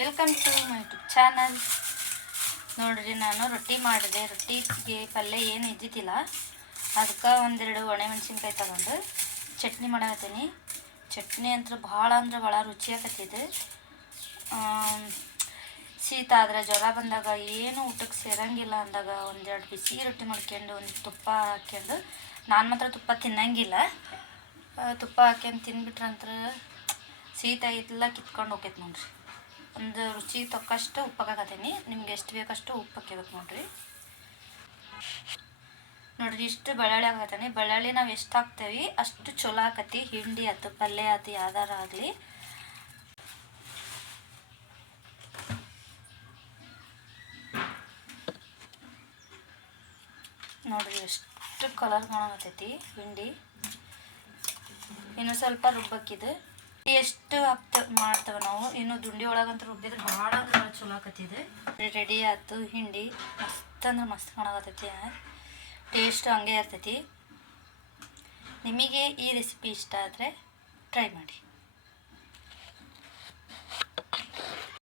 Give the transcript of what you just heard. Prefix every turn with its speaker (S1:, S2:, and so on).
S1: Welcome to my YouTube channel ನೋಡ್ರಿ, ನಾನು ರೊಟ್ಟಿ ಮಾಡಿದೆ. ರೊಟ್ಟಿಗೆ ಪಲ್ಯ ಏನು ಇದ್ದಿದ್ದಿಲ್ಲ. ಅದಕ್ಕೆ ಒಂದೆರಡು ಒಣ ಮೆಣಸಿನ್ಕಾಯಿ ತಗೊಂಡು ಚಟ್ನಿ ಮಾಡಕತ್ತೀನಿ. ಚಟ್ನಿ ಅಂತ ಭಾಳ ಅಂದ್ರೆ ಭಾಳ ರುಚಿ ಆಕತ್ತಿದೆ ಶೀತ ಆದರೆ ಜ್ವರ ಬಂದಾಗ ಏನು ಊಟಕ್ಕೆ ಸೇರಂಗಿಲ್ಲ ಅಂದಾಗ ಒಂದೆರಡು ಬಿಸಿ ರೊಟ್ಟಿ ಮಾಡ್ಕೊಂಡು, ಒಂದು ತುಪ್ಪ ಹಾಕ್ಕೊಂಡು ನಾನು ಮಾತ್ರ ತುಪ್ಪ ತಿನ್ನಂಗಿಲ್ಲ. ತುಪ್ಪ ಹಾಕ್ಯಂಡು ತಿನ್ಬಿಟ್ರಂತ್ರ ಶೀತ ಎಲ್ಲ ಕಿತ್ಕೊಂಡು ಹೋಗೈತೆ ನೋಡ್ರಿ. ಒಂದು ರುಚಿ ತಕ್ಕಷ್ಟು ಉಪ್ಪು ಹಾಕತ್ತೀನಿ ನಿಮ್ಗೆ ಎಷ್ಟು ಬೇಕಷ್ಟು ಉಪ್ಪು ಹಾಕಬೇಕು ನೋಡ್ರಿ. ನೋಡ್ರಿ, ಇಷ್ಟು ಬೆಳ್ಳುಳ್ಳಿ ಬೆಳ್ಳುಳ್ಳಿ ನಾವು ಎಷ್ಟು ಹಾಕ್ತೇವೆ, ಅಷ್ಟು ಚಲೋ ಹಾಕತಿ ಹಿಂಡಿ ಆಯ್ತು ಪಲ್ಯ ಆಯ್ತು ಯಾವ್ದಾರ ಆಗಲಿ. ನೋಡ್ರಿ, ಎಷ್ಟು ಕಲರ್ ಕಾಣಕತ್ತೈತಿ ಹಿಂಡಿ. ಇನ್ನು ಸ್ವಲ್ಪ ರುಬ್ಬಕ್ಕಿದೆ ಎಷ್ಟು ಹಾಕ್ತ ಮಾಡ್ತೇವೆ ನಾವು? ಇನ್ನು ದುಂಡಿ ಒಳಗಂತ ರುಬ್ಬಿದ್ರೆ ಭಾಳ ಭಾಳ ಚಲೋ ಆಕತ್ತಿದೆ. ರೆಡಿ ಆಯ್ತು, ಹಿಂಡಿ. ಮಸ್ತ್ ಅಂದ್ರೆ ಮಸ್ತ್ ಕಾಣಕತ್ತೈತಿ ಟೇಸ್ಟ್ ಹಂಗೆ ಇರ್ತೈತಿ. ನಿಮಗೆ ಈ ರೆಸಿಪಿ ಇಷ್ಟ ಆದರೆ ಟ್ರೈ ಮಾಡಿ.